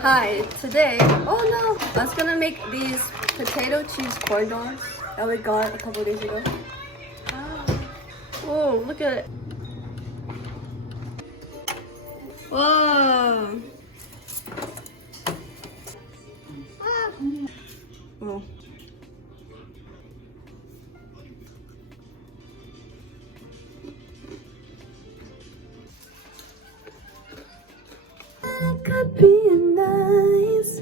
Hi, today, oh no, I was gonna make these potato cheese corn dogs that we got a couple days ago. Oh, look at it. Whoa. Oh. Could be nice.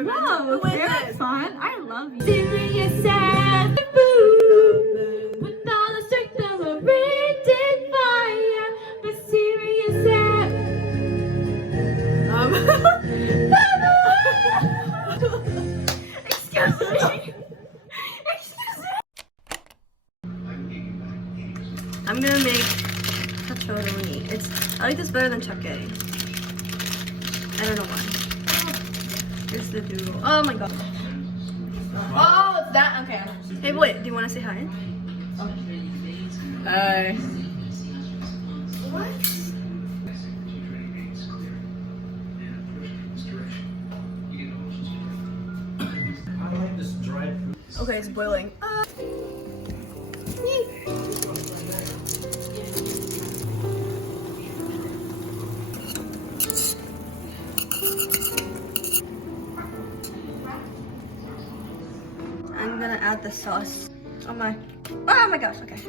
Wow, very fun. I love you. Serious sad boo. With all the strength of a raging fire. But serious sad. Excuse me. Excuse me. I'm gonna make pepperoni. I like this better than chucke. I don't know why. Here's the doodle. Oh my god. Oh, it's that. Okay. Hey, wait. Do you want to say hi? Hi. What? Okay, it's boiling. I'm gonna add the sauce. Oh my gosh, okay.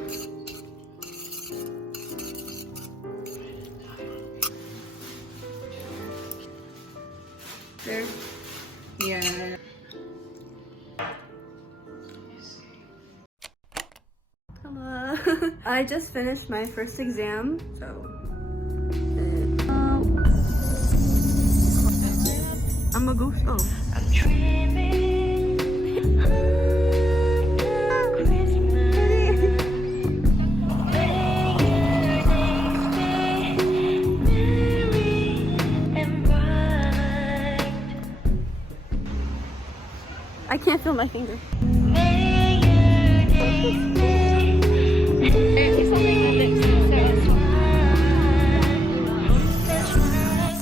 There. Yeah. Hello. I just finished my first exam, so. I'm a ghost. Oh. I'm dreaming. I can't feel my finger.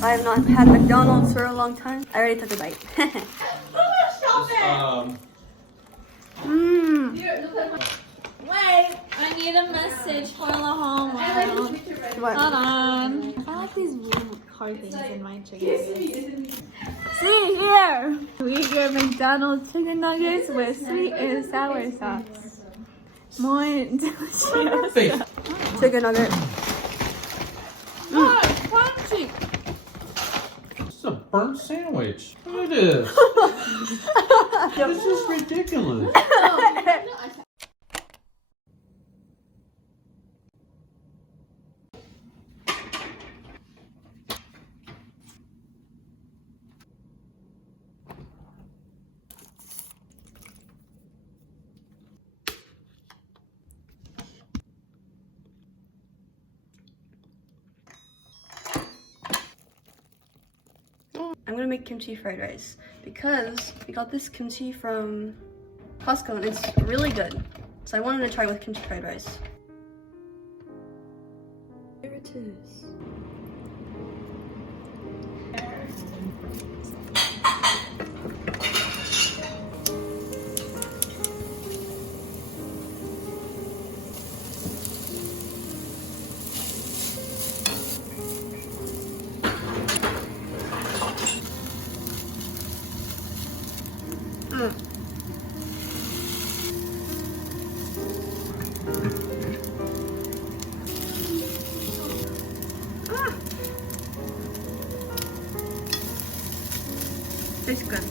I have not had McDonald's for a long time. I already took a bite. Wait, I need a message for the home. What? Hold on. I like these blue hard things in my chicken. See here! We get McDonald's chicken nuggets with sweet and sour sauce. Muy delicious. Chicken nugget. Oh, it's crunchy. This is a burnt sandwich. Look at this. This is ridiculous. I'm gonna make kimchi fried rice because we got this kimchi from Costco and it's really good. So I wanted to try with kimchi fried rice. There it is. Tastes good.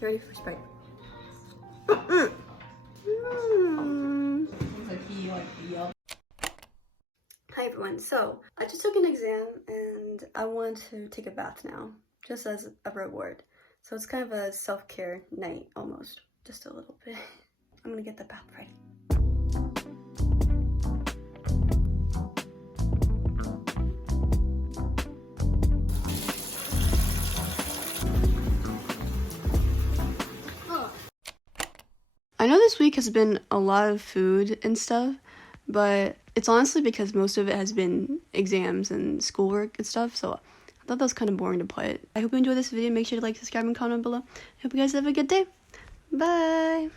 Get ready for Sprite. Hi everyone, so I just took an exam and I want to take a bath now, just as a reward. So it's kind of a self-care night almost, just a little bit. I'm gonna get the bath ready. I know this week has been a lot of food and stuff, but it's honestly because most of it has been exams and schoolwork and stuff, so I thought that was kind of boring to put. I hope you enjoyed this video. Make sure to like, subscribe, and comment below. Hope you guys have a good day. Bye!